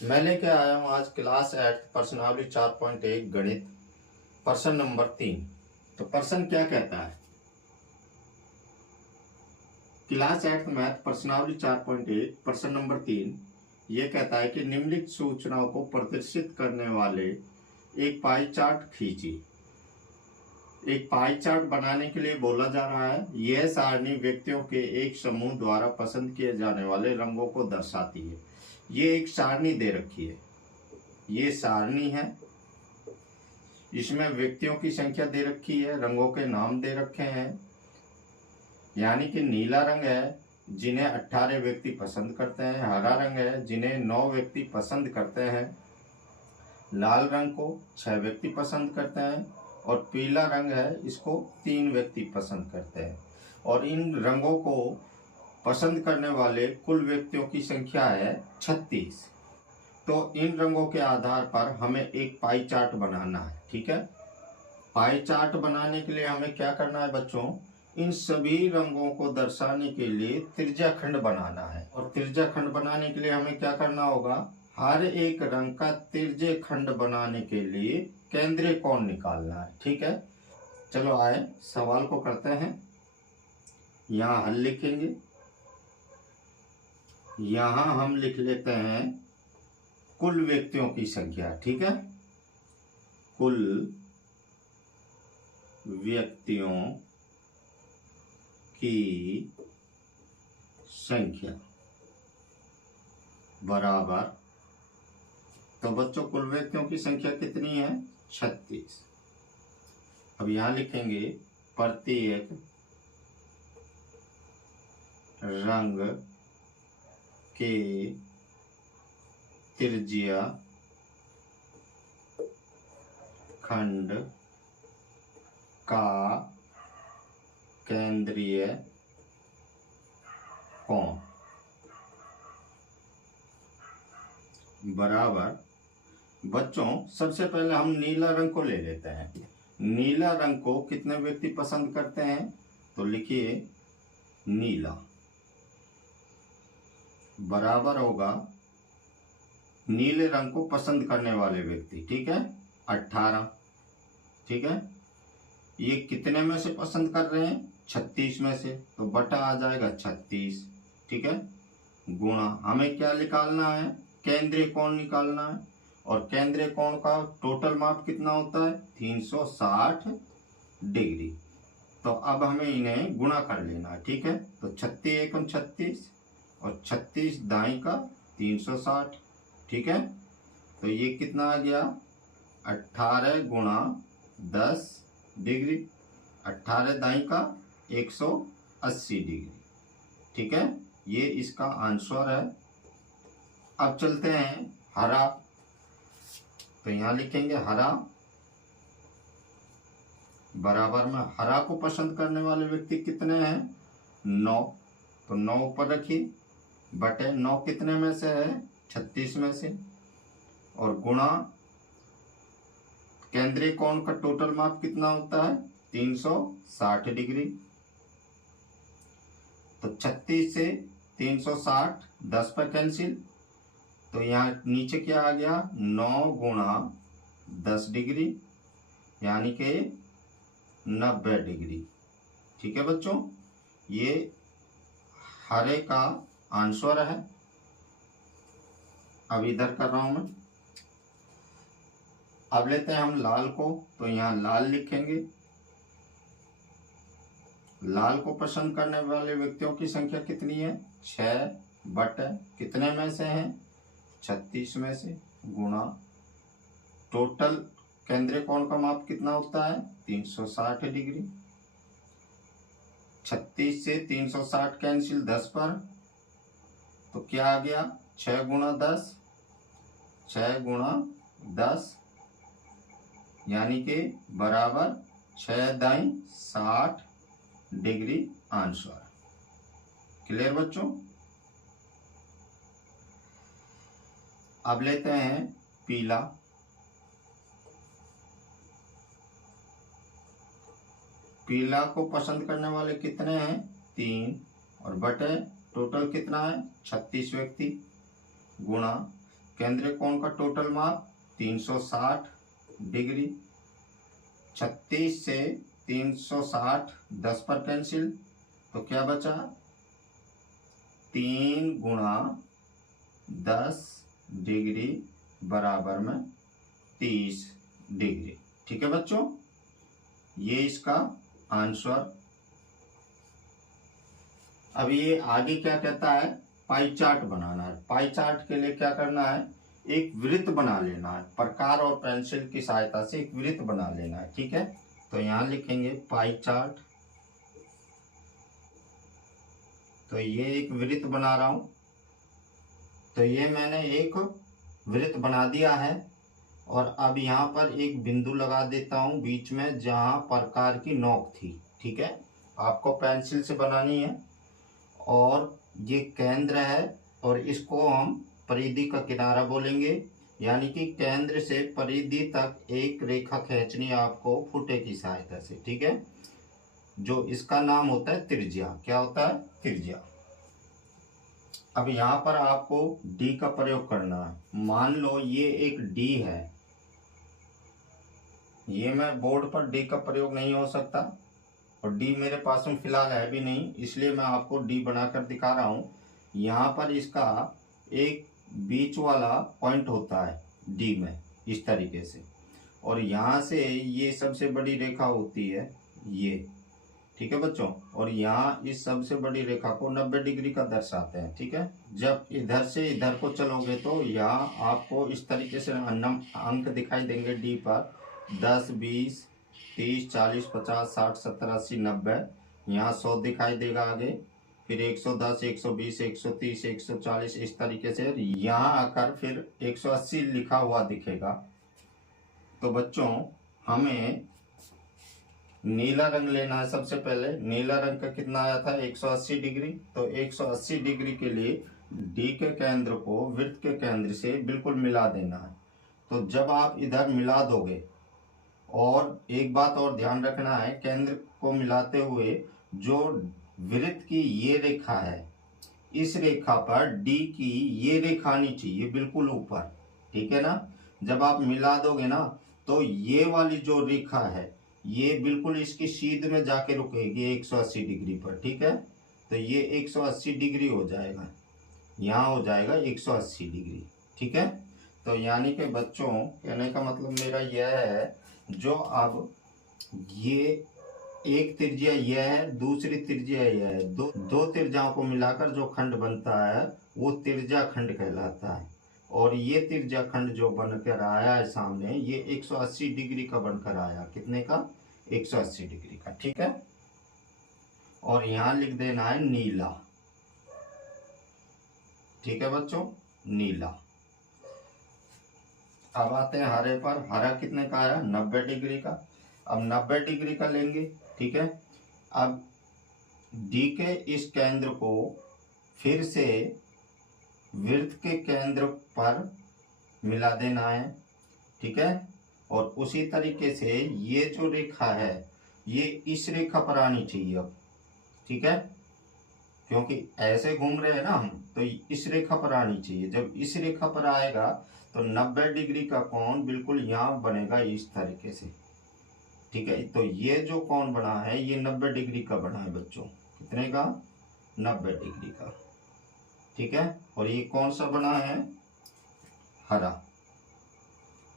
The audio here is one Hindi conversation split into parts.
मैं लेके आया हूँ आज क्लास 8 प्रश्नावली 4.1 गणित प्रश्न नंबर 3। तो प्रश्न क्या कहता है? क्लास 8 मैथ प्रश्नावली 4.1 प्रश्न नंबर 3 ये कहता है कि निम्नलिखित सूचनाओं को प्रदर्शित करने वाले एक पाई चार्ट खींचिए। एक पाई चार्ट बनाने के लिए बोला जा रहा है। यह सारणी व्यक्तियों के एक समूह द्वारा पसंद किए जाने वाले रंगों को दर्शाती है। ये एक सारणी दे रखी है, ये सारणी है, इसमें व्यक्तियों की संख्या दे रखी है, रंगों के नाम दे रखे हैं। यानी कि नीला रंग है जिन्हें 18 व्यक्ति पसंद करते हैं, हरा रंग है जिन्हें 9 व्यक्ति पसंद करते हैं, लाल रंग को 6 व्यक्ति पसंद करते हैं और पीला रंग है इसको 3 व्यक्ति पसंद करते हैं। और इन रंगों को पसंद करने वाले कुल व्यक्तियों की संख्या है 36। तो इन रंगों के आधार पर हमें एक पाई चार्ट बनाना है। ठीक है, पाई चार्ट बनाने के लिए हमें क्या करना है बच्चों? इन सभी रंगों को दर्शाने के लिए त्रिज्याखंड बनाना है। और त्रिज्याखंड बनाने के लिए हमें क्या करना होगा? हर एक रंग का त्रिज्याखंड बनाने के लिए केंद्रीय कोण निकालना है। ठीक है, चलो आए सवाल को करते हैं। यहाँ हल लिखेंगे, यहाँ हम लिख लेते हैं कुल व्यक्तियों की संख्या। ठीक है, कुल व्यक्तियों की संख्या बराबर, तो बच्चों कुल व्यक्तियों की संख्या कितनी है? 36। अब यहां लिखेंगे प्रत्येक रंग के त्रिज्या खंड का केंद्रीय कोण बराबर। बच्चों सबसे पहले हम नीला रंग को ले लेते हैं। नीला रंग को कितने व्यक्ति पसंद करते हैं? तो लिखिए नीला बराबर होगा नीले रंग को पसंद करने वाले व्यक्ति। ठीक है, 18। ठीक है, ये कितने में से पसंद कर रहे हैं? 36 में से, तो बटा आ जाएगा 36। ठीक है, गुणा हमें क्या निकालना है? केंद्रीय कोण निकालना है। और केंद्रीय कोण का टोटल माप कितना होता है? 360 डिग्री। तो अब हमें इन्हें गुणा कर लेना है। ठीक है, तो 36 एकम 36 और 36 दाई का 360। ठीक है, तो ये कितना आ गया? 18 गुणा 10 डिग्री, 18 दाई का 180 डिग्री। ठीक है, ये इसका आंसर है। अब चलते हैं हरा, तो यहां लिखेंगे हरा बराबर में हरा को पसंद करने वाले व्यक्ति कितने हैं? 9। तो 9 ऊपर रखिए, बटे 9 कितने में से है? 36 में से, और गुणा केंद्रीय कोण का टोटल माप कितना होता है? 360 डिग्री। तो 36 से 360 10 पर कैंसिल, तो यहाँ नीचे क्या आ गया? 9 गुणा 10 डिग्री यानी कि 90 डिग्री। ठीक है बच्चों, ये हरे का आंसर है। अब इधर कर रहा हूं मैं। अब लेते हैं हम लाल को, तो यहाँ लाल लिखेंगे। लाल को पसंद करने वाले व्यक्तियों की संख्या कितनी है? 6 बटे कितने में से है? 36 में से, गुणा टोटल केंद्रीय कोण का माप कितना होता है? 360 डिग्री। 36 से 360 कैंसिल 10 पर, तो क्या आ गया? 6 गुणा 10, 6 गुणा 10 यानी कि बराबर 6 दाई 60 डिग्री आंसर। क्लियर बच्चों? अब लेते हैं पीला। पीला को पसंद करने वाले कितने हैं? 3 और बटे टोटल कितना है? 36 व्यक्ति, गुणा केंद्रीय कोण का टोटल माप 360 डिग्री। 36 से 360 10 पर कैंसिल, तो क्या बचा 3 गुणा 10 डिग्री बराबर में 30 डिग्री। ठीक है बच्चों, ये इसका आंसर। अब ये आगे क्या कहता है, पाई चार्ट बनाना है। पाई चार्ट के लिए क्या करना है, एक वृत्त बना लेना है। प्रकार और पेंसिल की सहायता से एक वृत्त बना लेना है। ठीक है, तो यहां लिखेंगे पाई चार्ट। तो ये एक वृत्त बना रहा हूं। तो ये मैंने एक वृत्त बना दिया है और अब यहाँ पर एक बिंदु लगा देता हूं बीच में जहां प्रकार की नोक थी। ठीक है, आपको पेंसिल से बनानी है। और ये केंद्र है और इसको हम परिधि का किनारा बोलेंगे, यानी कि केंद्र से परिधि तक एक रेखा खींचनी है आपको फुटे की सहायता से। ठीक है, जो इसका नाम होता है त्रिज्या। क्या होता है, त्रिज्या। अब यहाँ पर आपको डी का प्रयोग करना है। मान लो ये एक डी है, ये मैं बोर्ड पर डी का प्रयोग नहीं हो सकता और डी मेरे पास में फिलहाल है भी नहीं, इसलिए मैं आपको डी बनाकर दिखा रहा हूँ। यहाँ पर इसका एक बीच वाला पॉइंट होता है डी में इस तरीके से, और यहाँ से ये सबसे बड़ी रेखा होती है ये। ठीक है बच्चों, और यहाँ इस सबसे बड़ी रेखा को 90 डिग्री का दर्शाते हैं। ठीक है, जब इधर से इधर को चलोगे तो यहाँ आपको इस तरीके से अंक दिखाई देंगे डी पर 10 20 30 40 50 60 70 80 90। यहाँ 100 दिखाई देगा आगे, फिर 110 120 130 140 इस तरीके से। यहाँ आकर फिर 180 लिखा हुआ दिखेगा। तो बच्चों हमें नीला रंग लेना है। सबसे पहले नीला रंग का कितना आया था, 180 डिग्री। तो 180 डिग्री के लिए डी के केंद्र को वृत्त के केंद्र से बिल्कुल मिला देना है। तो जब आप इधर मिला दोगे, और एक बात और ध्यान रखना है, केंद्र को मिलाते हुए जो वृत्त की ये रेखा है, इस रेखा पर डी की ये रेखा आनी चाहिए बिल्कुल ऊपर। ठीक है ना, जब आप मिला दोगे ना तो ये वाली जो रेखा है ये बिल्कुल इसकी सीध में जाके रुकेगी 180 डिग्री पर। ठीक है, तो ये 180 डिग्री हो जाएगा, यहाँ हो जाएगा 180 डिग्री। ठीक है, तो यानी कि बच्चों कहने का मतलब मेरा यह है, जो अब ये एक त्रिज्या यह है, दूसरी त्रिज्या यह है, दो त्रिज्याओं को मिलाकर जो खंड बनता है वो त्रिज्या खंड कहलाता है। और ये त्रिज्या खंड जो बनकर आया है सामने, ये 180 डिग्री का बनकर आया। कितने का, 180 डिग्री का। ठीक है, और यहाँ लिख देना है नीला। ठीक है बच्चों, नीला। अब आते हैं हरे पर। हरा कितने का आया, 90 डिग्री का। अब 90 डिग्री का लेंगे। ठीक है, अब डी के इस केंद्र को फिर से वृत्त के केंद्र पर मिला देना है। ठीक है, और उसी तरीके से ये जो रेखा है ये इस रेखा पर आनी चाहिए अब। ठीक है, क्योंकि ऐसे घूम रहे हैं ना हम, तो इस रेखा पर आनी चाहिए। जब इस रेखा पर आएगा तो 90 डिग्री का कोण बिल्कुल यहाँ बनेगा इस तरीके से। ठीक है, तो ये जो कोण बना है ये 90 डिग्री का बना है बच्चों। कितने का, 90 डिग्री का। ठीक है, और ये कौन सा बना है, हरा।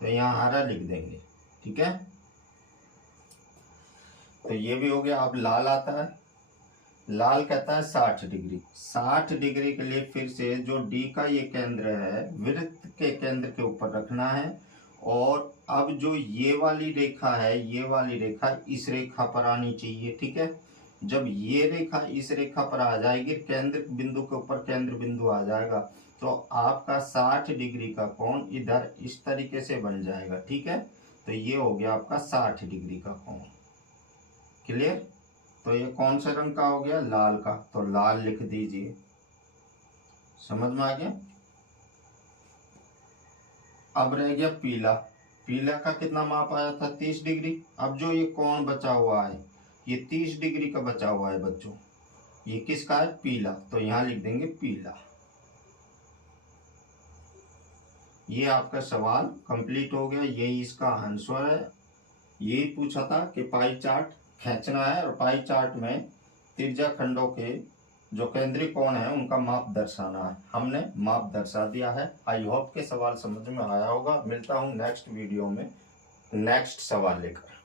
तो यहाँ हरा लिख देंगे। ठीक है, तो ये भी हो गया। अब लाल आता है। लाल कहता है 60 डिग्री। 60 डिग्री के लिए फिर से जो डी का ये केंद्र है वृत्त के केंद्र के ऊपर रखना है, और अब जो ये वाली रेखा है ये वाली रेखा इस रेखा पर आनी चाहिए। ठीक है, जब ये रेखा इस रेखा पर आ जाएगी, केंद्र बिंदु के ऊपर केंद्र बिंदु आ जाएगा, तो आपका 60 डिग्री का कोण इधर इस तरीके से बन जाएगा। ठीक है, तो ये हो गया आपका 60 डिग्री का कोण। क्लियर, तो ये कौन सा रंग का हो गया, लाल का। तो लाल लिख दीजिए। समझ में आ गया। अब रह गया पीला। पीला का कितना माप आया था, 30 डिग्री। अब जो ये कोण बचा हुआ है ये 30 डिग्री का बचा हुआ है बच्चों। ये किसका है, पीला। तो यहां लिख देंगे पीला। ये आपका सवाल कंप्लीट हो गया, यही इसका आंसर है। यही पूछा था कि पाई चार्ट खींचना है और पाई चार्ट में त्रिज्या खंडों के जो केंद्रीय कोण है उनका माप दर्शाना है। हमने माप दर्शा दिया है। आई होप के सवाल समझ में आया होगा। मिलता हूँ नेक्स्ट वीडियो में नेक्स्ट सवाल लेकर।